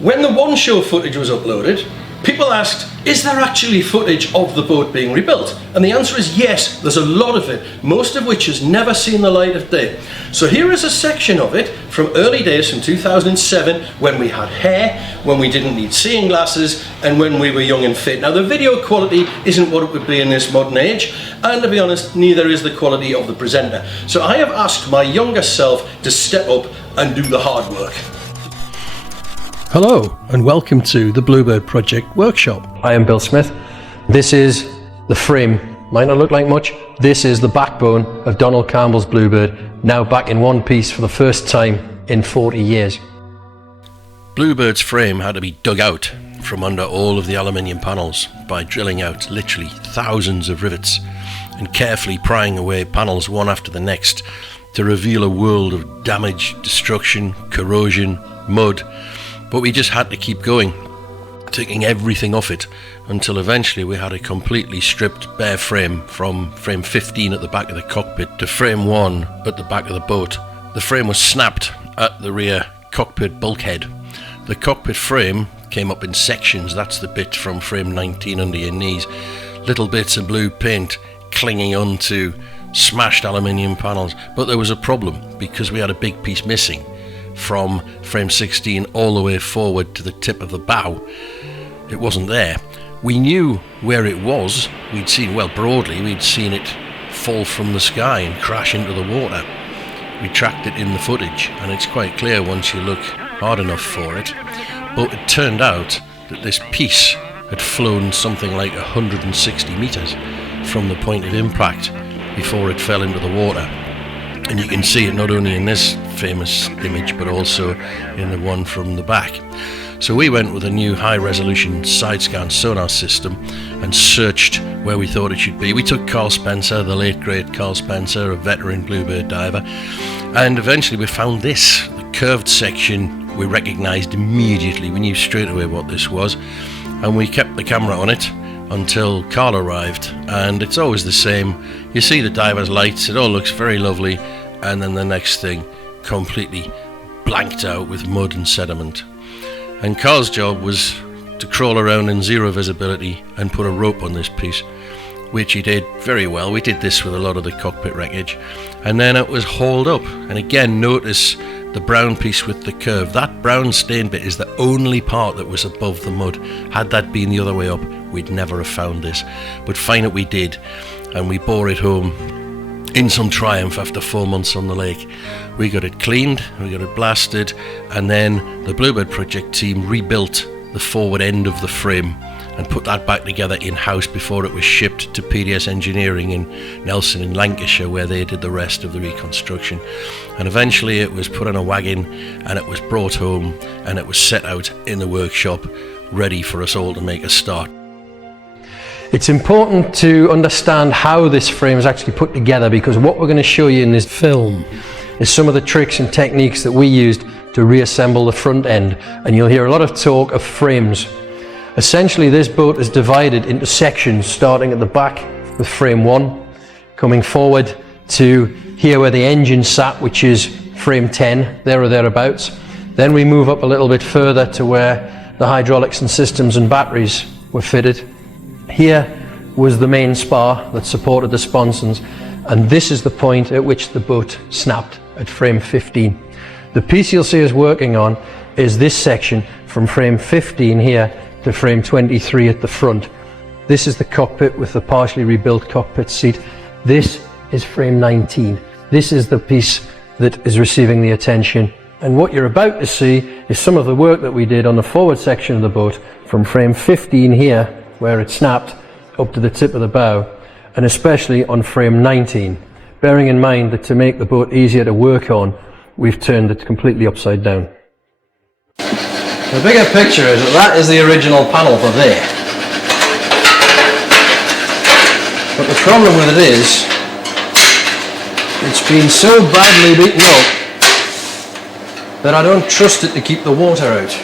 When the one show footage was uploaded, people asked, is there actually footage of the boat being rebuilt? And the answer is yes, there's a lot of it, most of which has never seen the light of day. So here is a section of it from early days, from 2007, when we had hair, when we didn't need seeing glasses, and when we were young and fit. Now the video quality isn't what it would be in this modern age, and to be honest, neither is the quality of the presenter. So I have asked my younger self to step up and do the hard work. Hello and welcome to the Bluebird Project Workshop. I am Bill Smith. This is the frame. Might not look like much. This is the backbone of Donald Campbell's Bluebird, now back in one piece for the first time in 40 years. Bluebird's frame had to be dug out from under all of the aluminium panels by drilling out literally thousands of rivets and carefully prying away panels one after the next to reveal a world of damage, destruction, corrosion, mud. But we just had to keep going, taking everything off it until eventually we had a completely stripped bare frame, from frame 15 at the back of the cockpit to frame 1 at the back of the boat. The frame was snapped at the rear cockpit bulkhead. The cockpit frame came up in sections. That's the bit from frame 19 under your knees. Little bits of blue paint clinging onto smashed aluminium panels. But there was a problem because we had a big piece missing from frame 16 all the way forward to the tip of the bow. It wasn't there. We knew where it was. We'd seen, well, broadly, we'd seen it fall from the sky and crash into the water. We tracked it in the footage, and it's quite clear once you look hard enough for it. But it turned out that this piece had flown something like 160 meters from the point of impact before it fell into the water. And you can see it not only in this famous image but also in the one from the back. So we went with a new high-resolution side-scan sonar system and searched where we thought it should be. We took Carl Spencer, the late great Carl Spencer, a veteran Bluebird diver, and eventually we found this. The curved section we recognised immediately. We knew straight away what this was, and we kept the camera on it until Carl arrived. And it's always the same. You see the diver's lights, it all looks very lovely, and then the next thing completely blanked out with mud and sediment. And Carl's job was to crawl around in zero visibility and put a rope on this piece, which he did very well. We did this with a lot of the cockpit wreckage, and then it was hauled up. And again, notice the brown piece with the curve. That brown stained bit is the only part that was above the mud. Had that been the other way up, we'd never have found this, but find it we did, and we bore it home in some triumph after 4 months on the lake. We got it cleaned, we got it blasted, and then the Bluebird project team rebuilt the forward end of the frame and put that back together in-house before it was shipped to PDS Engineering in Nelson in Lancashire, where they did the rest of the reconstruction. And eventually it was put on a wagon and it was brought home and it was set out in the workshop, ready for us all to make a start. It's important to understand how this frame is actually put together, because what we're going to show you in this film is some of the tricks and techniques that we used to reassemble the front end. And you'll hear a lot of talk of frames. Essentially, this boat is divided into sections, starting at the back with frame 1, coming forward to here where the engine sat, which is frame 10, there or thereabouts. Then we move up a little bit further to where the hydraulics and systems and batteries were fitted. Here was the main spar that supported the sponsons, and this is the point at which the boat snapped, at frame 15. The piece you'll see us working on is this section from frame 15 here to frame 23 at the front. This is the cockpit with the partially rebuilt cockpit seat. This is frame 19. This is the piece that is receiving the attention. And what you're about to see is some of the work that we did on the forward section of the boat from frame 15 here, where it snapped, up to the tip of the bow, and especially on frame 19, bearing in mind that to make the boat easier to work on, we've turned it completely upside down. The bigger picture is that is the original panel for there. But the problem with it is, it's been so badly beaten up that I don't trust it to keep the water out.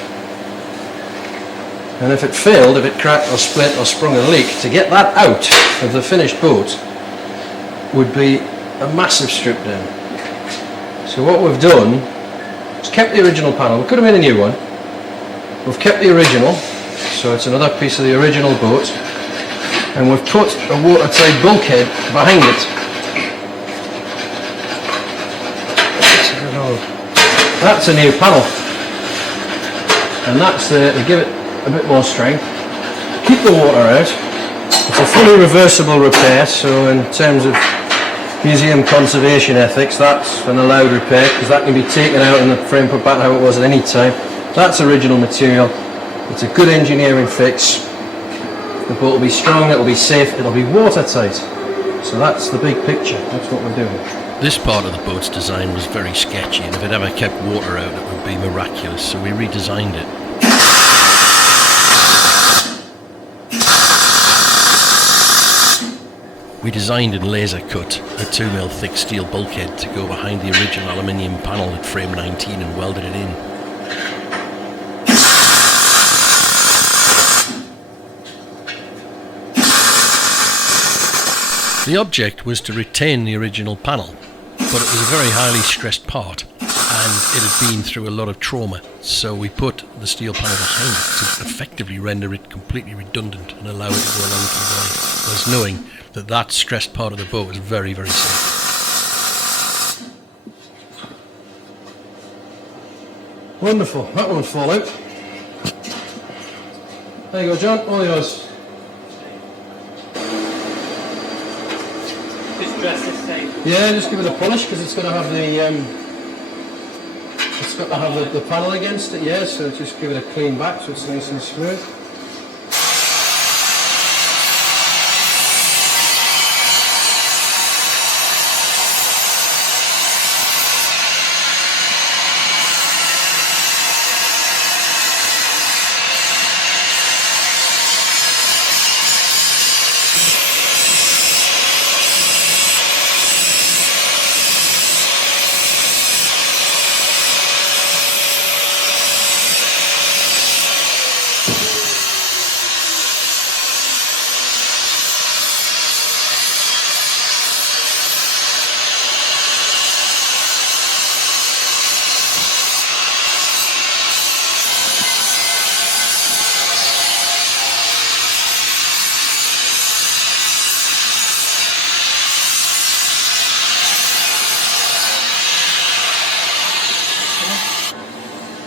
And if it failed, if it cracked or split or sprung a leak, to get that out of the finished boat would be a massive strip down. So what we've done is kept the original panel. We could have made a new one, We've kept the original, so it's another piece of the original boat, and we've put a watertight bulkhead behind it. That's a new panel, and that's there to give it a bit more strength, keep the water out. It's a fully reversible repair, so in terms of museum conservation ethics, that's an allowed repair, because that can be taken out and the frame put back how it was at any time. That's original material. It's a good engineering fix. The boat will be strong, it'll be safe, it'll be watertight. So that's the big picture, that's what we're doing. This part of the boat's design was very sketchy, and if it ever kept water out it would be miraculous, so we redesigned it. We designed and laser cut a 2mm thick steel bulkhead to go behind the original aluminium panel at frame 19 and welded it in. The object was to retain the original panel, but it was a very highly stressed part and it had been through a lot of trauma, so we put the steel panel behind it to effectively render it completely redundant and allow it to go along to the right, whilst knowing that that stressed part of the boat was very, very safe. Wonderful, that won't fall out. There you go, John, all yours. Yeah, just give it a polish because it's got to have the panel against it. Yeah, so just give it a clean back so it's nice and smooth.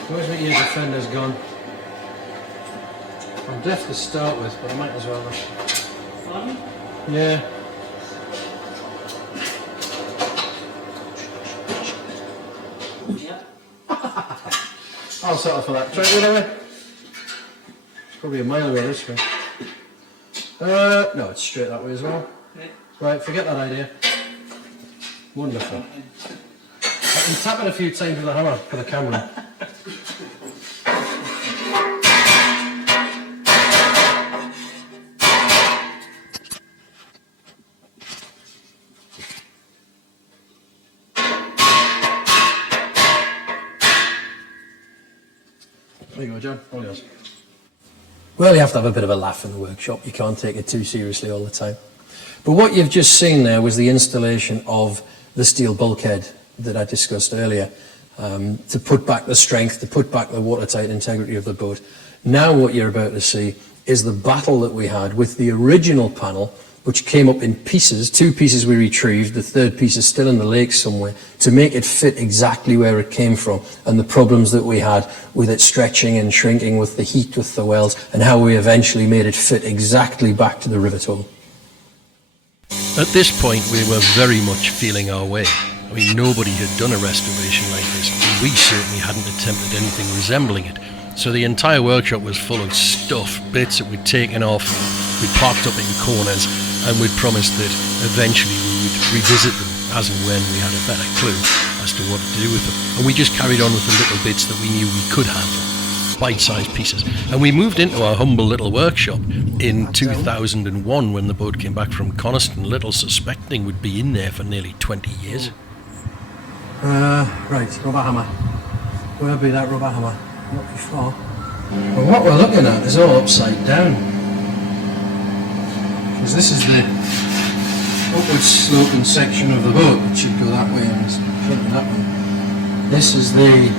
Where's my ear defender's gone? I'm deaf to start with, but I might as well. Yeah. I'll settle for that. Try it the other way. It's probably a mile away this way. No, it's straight that way as well. Right, forget that idea. Wonderful. I can tap it a few times with a hammer for the camera. There you go, John. All yours. Well, you have to have a bit of a laugh in the workshop. You can't take it too seriously all the time. But what you've just seen there was the installation of the steel bulkhead that I discussed earlier, to put back the strength, to put back the watertight integrity of the boat. Now what you're about to see is the battle that we had with the original panel, which came up in pieces. 2 pieces we retrieved, the 3rd piece is still in the lake somewhere, to make it fit exactly where it came from, and the problems that we had with it stretching and shrinking with the heat with the welds, and how we eventually made it fit exactly back to the rivet hole. At this point we were very much feeling our way. I mean, nobody had done a restoration like this, and we certainly hadn't attempted anything resembling it. So the entire workshop was full of stuff, bits that we'd taken off, we'd parked up in corners, and we'd promised that eventually we would revisit them as and when we had a better clue as to what to do with them. And we just carried on with the little bits that we knew we could handle, bite-sized pieces. And we moved into our humble little workshop in 2001 when the boat came back from Coniston, little suspecting we'd be in there for nearly 20 years. Right, rubber hammer. Where'll be that rubber hammer? Not before. Well, what we're looking at is all upside down. Because this is the upward sloping section of the boat. It should go that way and front of that one. This is the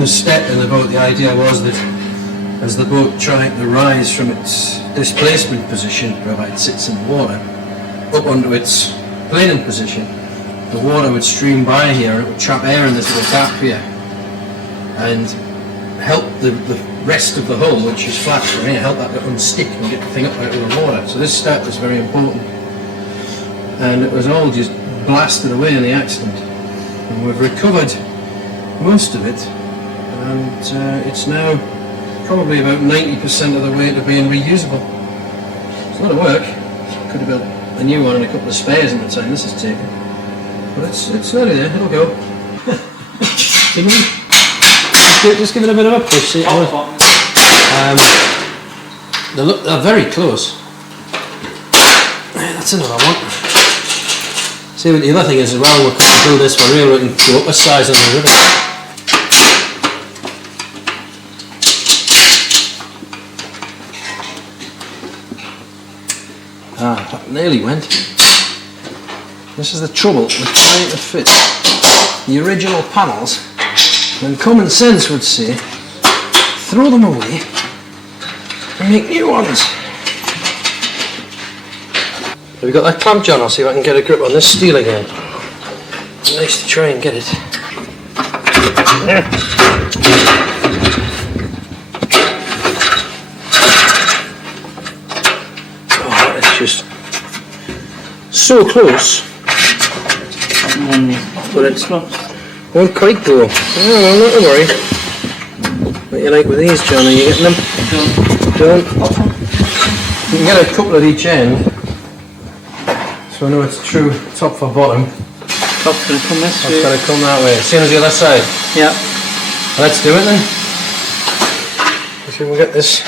the step in the boat. The idea was that as the boat tried to rise from its displacement position, whereby it sits in the water, up onto its planing position, the water would stream by here and it would trap air in this little gap here and help the rest of the hull, which is flat from here, help that to unstick and get the thing up out of the water. So this step was very important, and it was all just blasted away in the accident, and we've recovered most of it, and it's now probably about 90% of the way to being reusable. It's a lot of work. Could have built a new one and a couple of spares in the time this has taken, but it's nearly there. It'll go. Just give it a bit of a push. See, they're very close. That's another one. See, what the other thing is as well, we're coming through this one here, we can go up a size on the river. That nearly went. This is the trouble with trying to fit the original panels, when common sense would say, throw them away and make new ones. Have you got that clamp, John? I'll see if I can get a grip on this steel again. Nice to try and get it. Oh, it's just so close. But it's not. Won't quite go. No, not to worry. What you like with these, John? Are you getting them? Don't. You can get a couple at each end. So I know it's true top for bottom. Top's going to come this way. It's got to come that way. Same as the other side? Yeah. Let's do it then. Let's see if we can get this.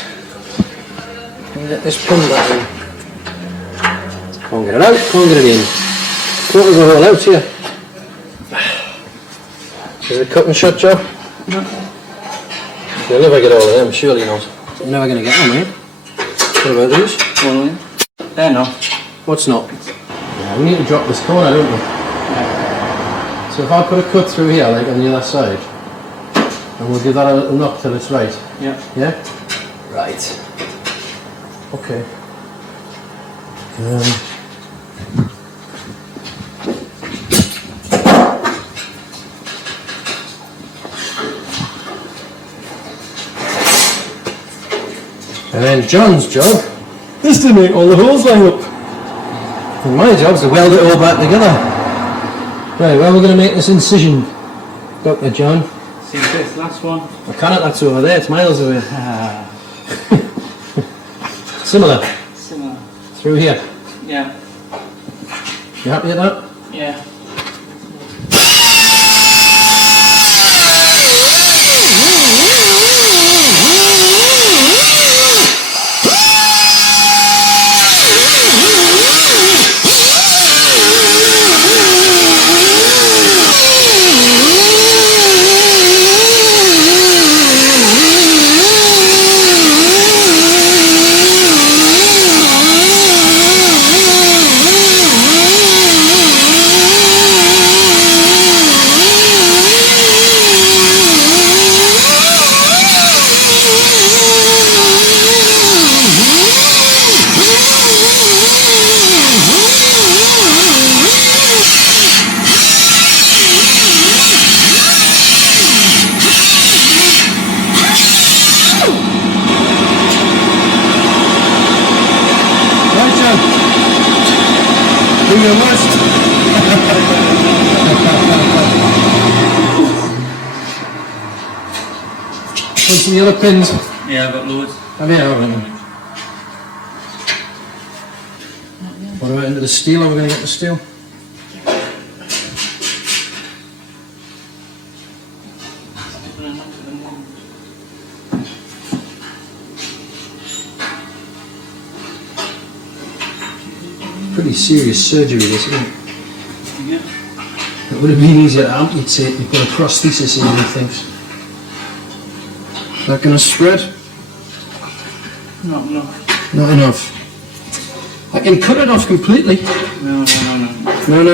Pin back in. Can't get it out, can't get it in. Quarters are all out here. Is it cut and shut, Joe? No. You'll never get all of them, surely not. You're never going to get them, mate. What about these? Well, they're not. What's not? Yeah, we need to drop this corner, don't we? Yeah. So if I put a cut through here, like on the other side, and we'll give that a little knock till it's right. Yeah. Yeah? Right. Okay. And then John's job is to make all the holes line up. And my job's to weld it all back together. Right, where are we going to make this incision, Dr. John? See this last one? I cannot, that's over there, it's miles away. Similar, Similar. through here. Yeah. You happy with that? Yeah. Do your worst. Want some of the other pins? Yeah, I've got loads. Have you? Alright. What about into the steel? Are we going to get the steel? Pretty serious surgery this, isn't it? Yeah. It would have been easier to amputate and put a prosthesis in these things. Is that going to spread? Not enough. Not enough. I can cut it off completely. No. No.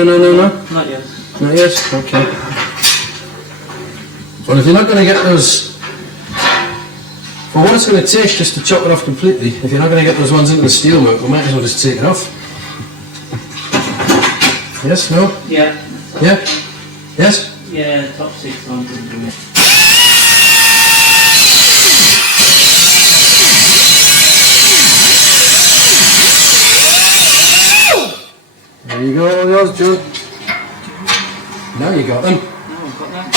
Not yet. Not yet? Okay. Well, if you're not going to get those For what it's going to take just to chop it off completely, if you're not going to get those ones into the steelwork, we might as well just take it off. Yes? No? Yeah. Yeah? Yes? Yeah, top 600. There you go, yours, John. Now you got them. Oh, I've got that.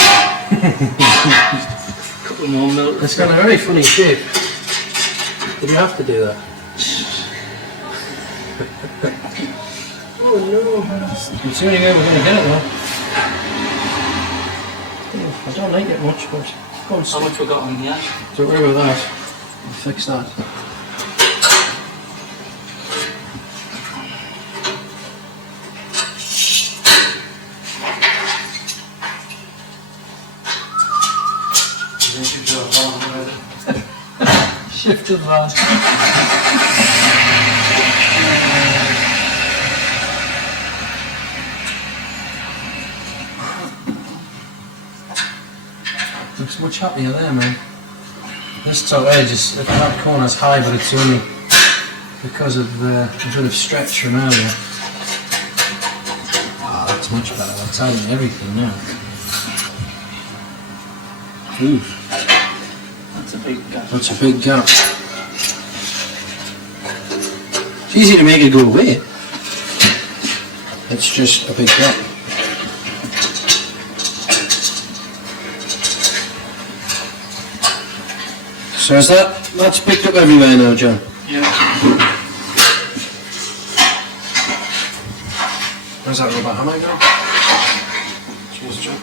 Couple more milk. It's got a very funny shape. Did you have to do that? Oh no. It's the only way we're going to get it though. I don't like it much, but go on, How much we got on here? don't worry about that. I'll fix that. Shift to the last. Looks much happier there, man. This top edge is, that corner's high, but it's only because of a bit of stretch from earlier. Ah, that's much better. That's tightening everything now. Ooh. That's a big gap. That's a big gap. It's easy to make it go away. It's just a big gap. So is that's picked up everywhere now, John? Yeah. Where's that rubber hammer go? Cheers, John.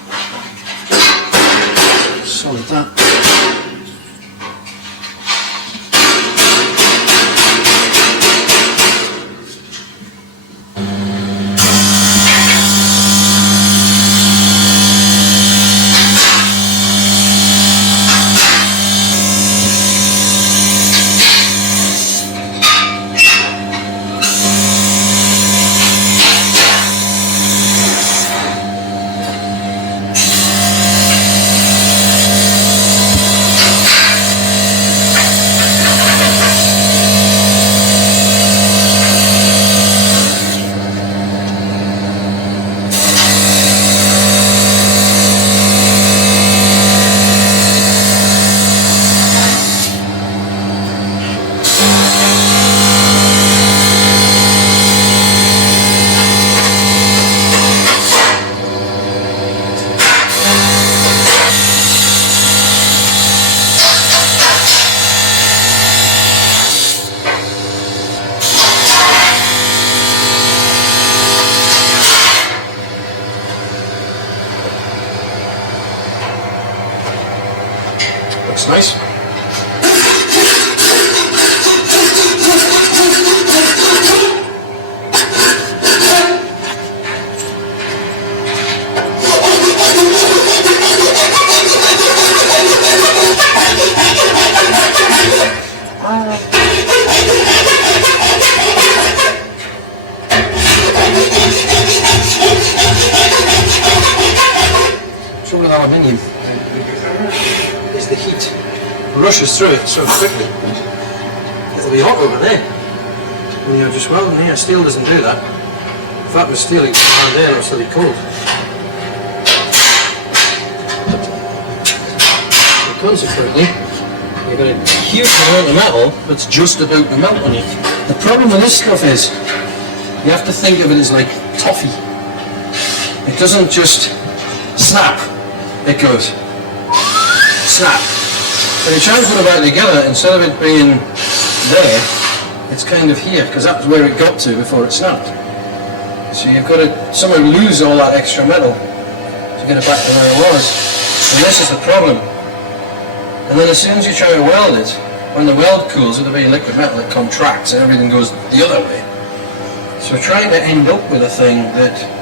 Solid that. Looks nice. Trouble with aluminium is the heat rushes through it so quickly. It'll be hot over there when you're just welding here. Steel doesn't do that. In fact, with steel, it's around there, it'll still be cold. So consequently, you've got a huge amount of metal that's just about to melt on you. The problem with this stuff is you have to think of it as like toffee. It doesn't just snap. It goes snap. So you try and put it back together, instead of it being there, it's kind of here, because that's where it got to before it snapped. So you've got to somehow lose all that extra metal to get it back to where it was. And this is the problem. And then as soon as you try to weld it, when the weld cools, it'll be liquid metal, it contracts and everything goes the other way. So trying to end up with a thing that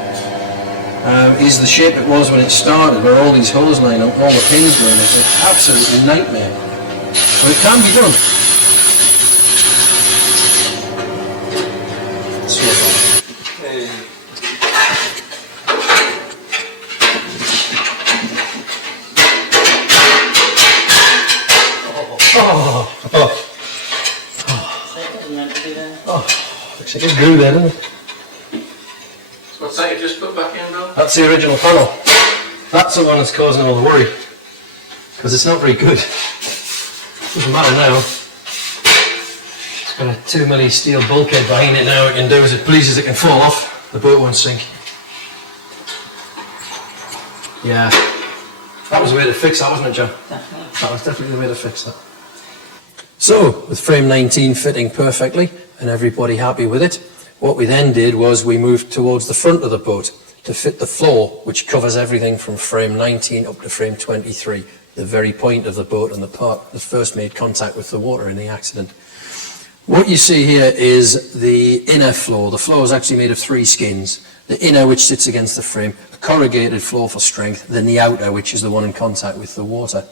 is the shape it was when it started, where all these holes line up and all the pins go in, it's an absolute nightmare. But it can be done. So far. Oh. Looks like it grew there, doesn't it? What's that you just put back in, Bill? That's the original panel. That's the one that's causing all the worry. Because it's not very good. Doesn't matter now. It's got a 2 mm steel bulkhead behind it now. It can do as it pleases, it can fall off. The boat won't sink. Yeah. That was the way to fix that, wasn't it, John? Definitely. That was definitely the way to fix that. So, with frame 19 fitting perfectly and everybody happy with it, what we then did was we moved towards the front of the boat to fit the floor, which covers everything from frame 19 up to frame 23, the very point of the boat and the part that first made contact with the water in the accident. What you see here is the inner floor. The floor is actually made of 3 skins. The inner, which sits against the frame, a corrugated floor for strength, then the outer, which is the one in contact with the water.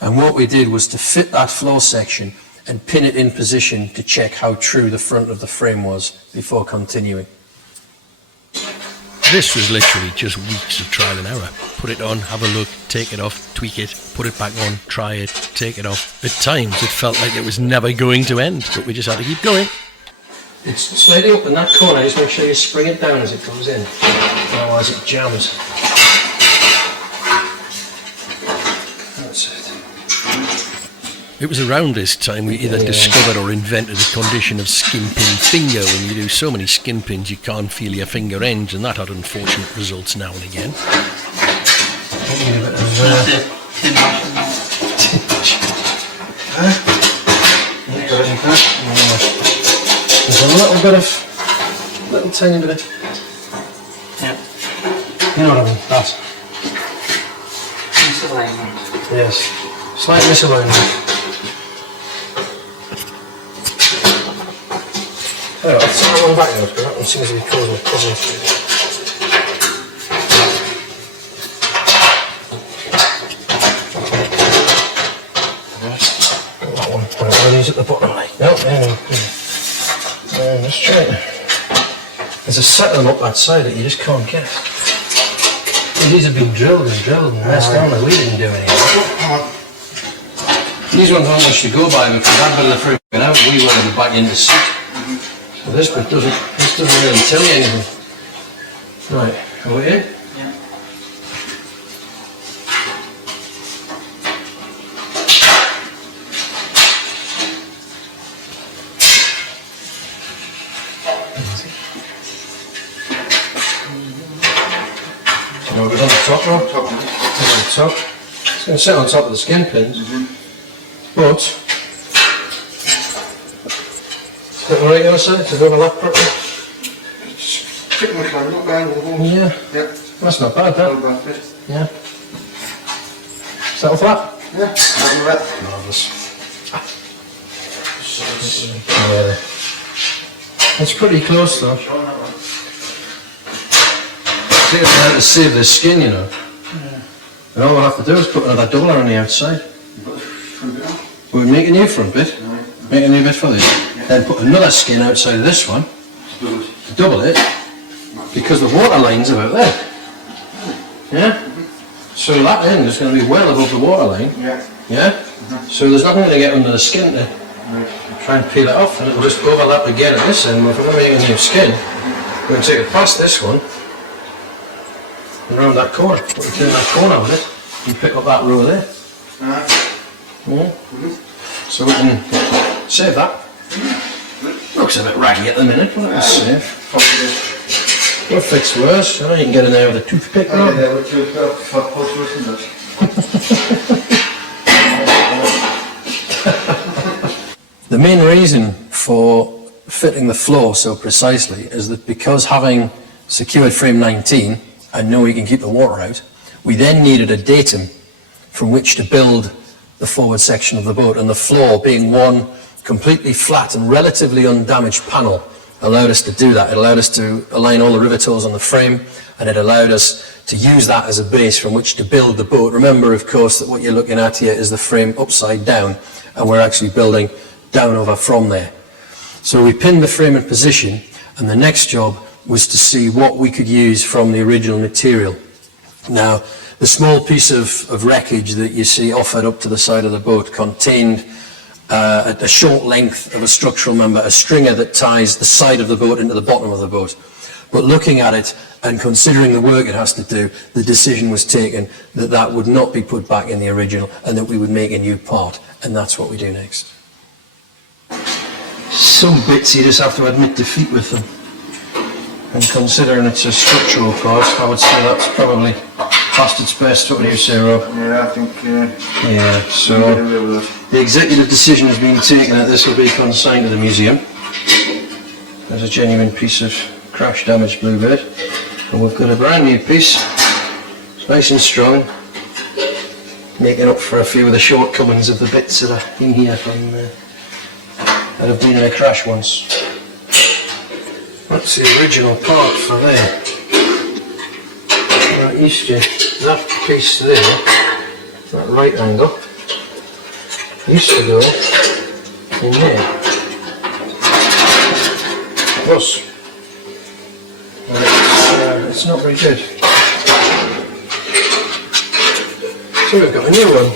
And what we did was to fit that floor section and pin it in position to check how true the front of the frame was before continuing. This was literally just weeks of trial and error. Put it on, have a look, take it off, tweak it, put it back on, try it, take it off. At times it felt like it was never going to end, but we just had to keep going. It's slightly up in that corner, just make sure you spring it down as it goes in, otherwise it jams. That's it. It was around this time we either discovered or invented the condition of skin pin finger. When you do so many skin pins you can't feel your finger ends, and that had unfortunate results now and again. There's a little bit of, little tiny bit. Yeah. You know what I mean? That. Misalignment. Yes. Slight misalignment. Oh, I'll set that one back now, because that one seems to be causing problems. That one, put one of these at the bottom, like. Nope, let's try it. There's a set of them up that side that you just can't get. These have been drilled and messed down, like we didn't do anything. These ones aren't much to go by because that bit of the frame went out, we wanted it back into seat. So this bit doesn't really tell you anything. Right, are we in? Yeah. So now we're on the top row. Top. On the top. It's going to sit on top of the skin pins, but is that alright your side? Does it overlap properly? Pretty much like not bad with the walls. Yeah. Yeah. That's not bad, that. Not bad fit. Yeah. Is that all flat? Yeah. Having that. Marvellous. Yeah. It's pretty close though. See if we had to save this skin, you know. Yeah. And all we'll have to do is put another doubler on the outside. We'll make a new front bit. Make a new bit for this. Then put another skin outside of this one. Double it. Because the water line's about there. Yeah? So that end is going to be well above the water line. Yeah. Yeah? So there's nothing going to get under the skin there. Try and peel it off and it'll just overlap again at this end. If we're going to make a new skin, we're going to take it past this one and round that corner. Put it in that corner with it and pick up that row there. Yeah? So we can save that. Looks a bit raggy at the minute, but it's safe. We'll fix worse, you know, you can get in there with a toothpick. Yeah, with toothpick. The main reason for fitting the floor so precisely is that because having secured frame 19 and know we can keep the water out, we then needed a datum from which to build the forward section of the boat, and the floor being one completely flat and relatively undamaged panel allowed us to do that. It allowed us to align all the rivet holes on the frame, and it allowed us to use that as a base from which to build the boat. Remember, of course, that what you're looking at here is the frame upside down, and we're actually building down over from there. So we pinned the frame in position, and the next job was to see what we could use from the original material. Now, the small piece of wreckage that you see offered up to the side of the boat contained a short length of a structural member, a stringer that ties the side of the boat into the bottom of the boat. But looking at it and considering the work it has to do, the decision was taken that that would not be put back in the original and that we would make a new part, and that's what we do next. Some bits you just have to admit defeat with them. And considering it's a structural part, I would say that's probably past its best. What do you say, Rob? Yeah, I think. Yeah, so the executive decision has been taken that this will be consigned to the museum as a genuine piece of crash damaged Bluebird. And we've got a brand new piece. It's nice and strong, making up for a few of the shortcomings of the bits that are in here from that have been in a crash once. That's the original part for there. Right, used to that piece there, that right angle, used to go in there. Plus, it's not very good. So we've got a new one.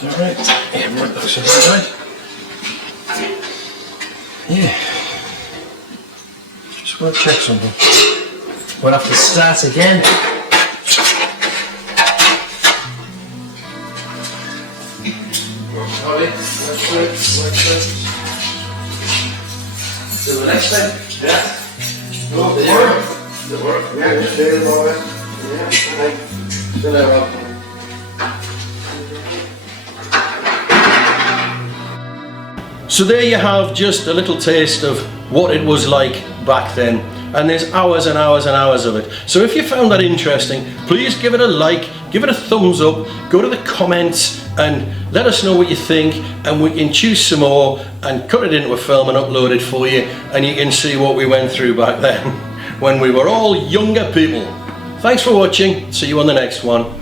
Alright, yeah, right, that's inside. Yeah. Just want to check something. We'll have to start again. Sorry, that's it. To the next thing? Yeah. Go up there. Does it work? Yeah, just there, all right. Yeah, okay. Still there, Rob. So there you have just a little taste of what it was like back then, and there's hours and hours and hours of it. So if you found that interesting, please give it a like, give it a thumbs up, go to the comments and let us know what you think, and we can choose some more and cut it into a film and upload it for you, and you can see what we went through back then when we were all younger people. Thanks for watching, see you on the next one.